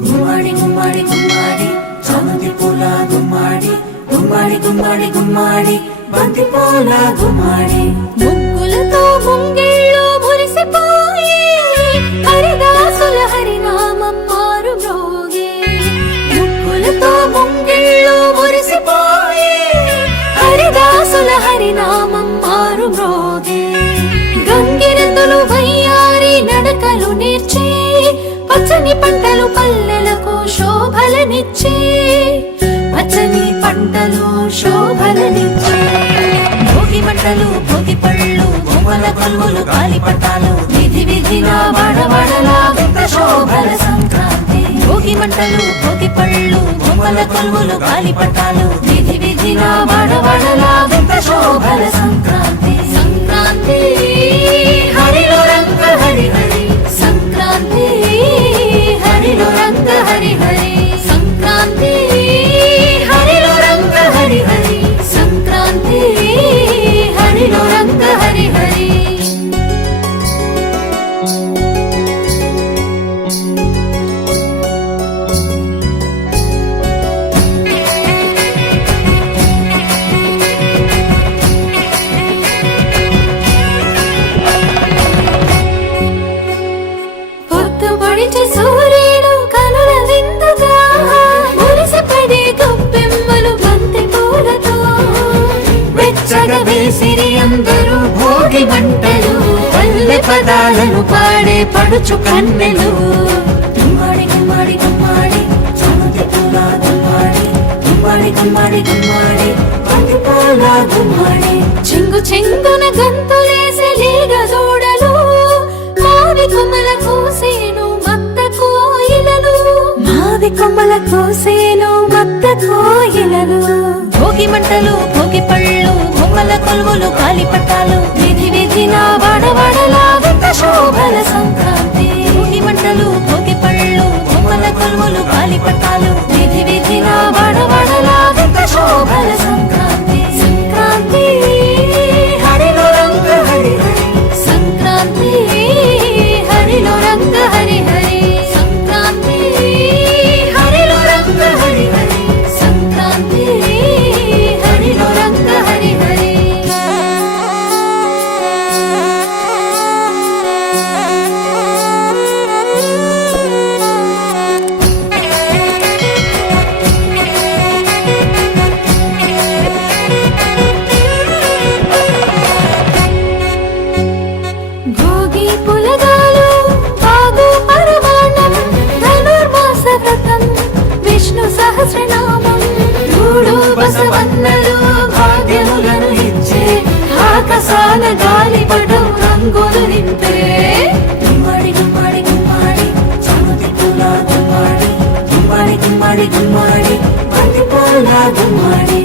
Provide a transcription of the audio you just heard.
గుమ్మడి గుమ్మడి గుమ్మడి చామంతి పూల గుమ్మడి గుమ్మడి గుమ్మడి గుమ్మడి బంతి పూల గుమ్మడి ముగ్గులతో ముంగిళ్ళు మురిసిపోయి హరిదాసుల హరినామం మారు మ్రోగే. ముగ్గులతో ముంగిళ్ళు మురిసిపోయి హరిదాసుల హరినామం మారు మ్రోగే. గంగిరెద్దులు వయ్యారి నడకలు నేర్చి పచ్చని పంటలు పల్లెలకు శోభలనిచ్చి పచ్చని పంటలు శోభలనిచ్చి భోగి మంటలు భోగి పళ్ళు బొమ్మల కొలువులు గాలి పటాలు విధి విధిన వాడవాడలా వింత శోభల సంక్రాంతి. భోగి మంటలు భోగి పళ్ళు బొమ్మల కొలువులు గాలి పటాలు విధి విధిన వాడవాడలా వింత శోభల సంక్రాంతి. సంక్రాంతి హరిలో రంగ హరి హరి సంక్రాంతి హరిలో రంగ హరి హరి సంక్రాంతి హరిలో రంగ హరి హరి సంక్రాంతి హరిలో రంగ హరి హరి. పొద్దు పొడిచి సూర్యుడు కనుల విందుగా మురిసిపడే గొప్పెమ్మలు బంతి పూలతో వెచ్చగా వేసిరి అందరూ భోగి మంటలు పల్లె పదాలను పాడే పడుచు కన్నెలు. గుమ్మడి గుమ్మడి గుమ్మడి చామంతి పూల గుమ్మడి గుమ్మడి గుమ్మడి గుమ్మడి బంతి పూల గుమ్మడి చెంగు చెంగున గంతులేసే లేగ దూడలు మావి కొమ్మల కోసేను మత్త కోయిలలు మావి కొమ్మల కోసేను మత్త కోయిలలు. భోగి మంటలు భోగి పళ్ళు బొమ్మల కొలువులు గాలి పటాలు విధి విధిన వాడవాడలా వింత శోభల సంక్రాంతి. భోగి మంటలు భోగి పళ్ళు బొమ్మల కొలువులు గాలి పటాలు విధి విధిన వాడవాడలా వింత శోభల సంక్రాంతి. సంక్రాంతి హరిలో రంగ హరి హరి సంక్రాంతి హరిలో రంగ హరి హరి సంక్రాంతి హరిలో రంగ హరి హరి సంక్రాంతి హరిలో రంగ హరి హరి. భోగి పులగాలు బాగు పరమాణం ధనుర్మాస వ్రతం విష్ణు సహస్రనామం మూడు బసవన్నలు భాగ్యములను ఇచ్చే ఆకాశాల గాలిపటం రంగులు నింపే. గుమ్మడి గుమ్మడి గుమ్మడి చామంతి పూల గుమ్మడి గుమ్మడి గుమ్మడి గుమ్మడి బంతి పూల గుమ్మడి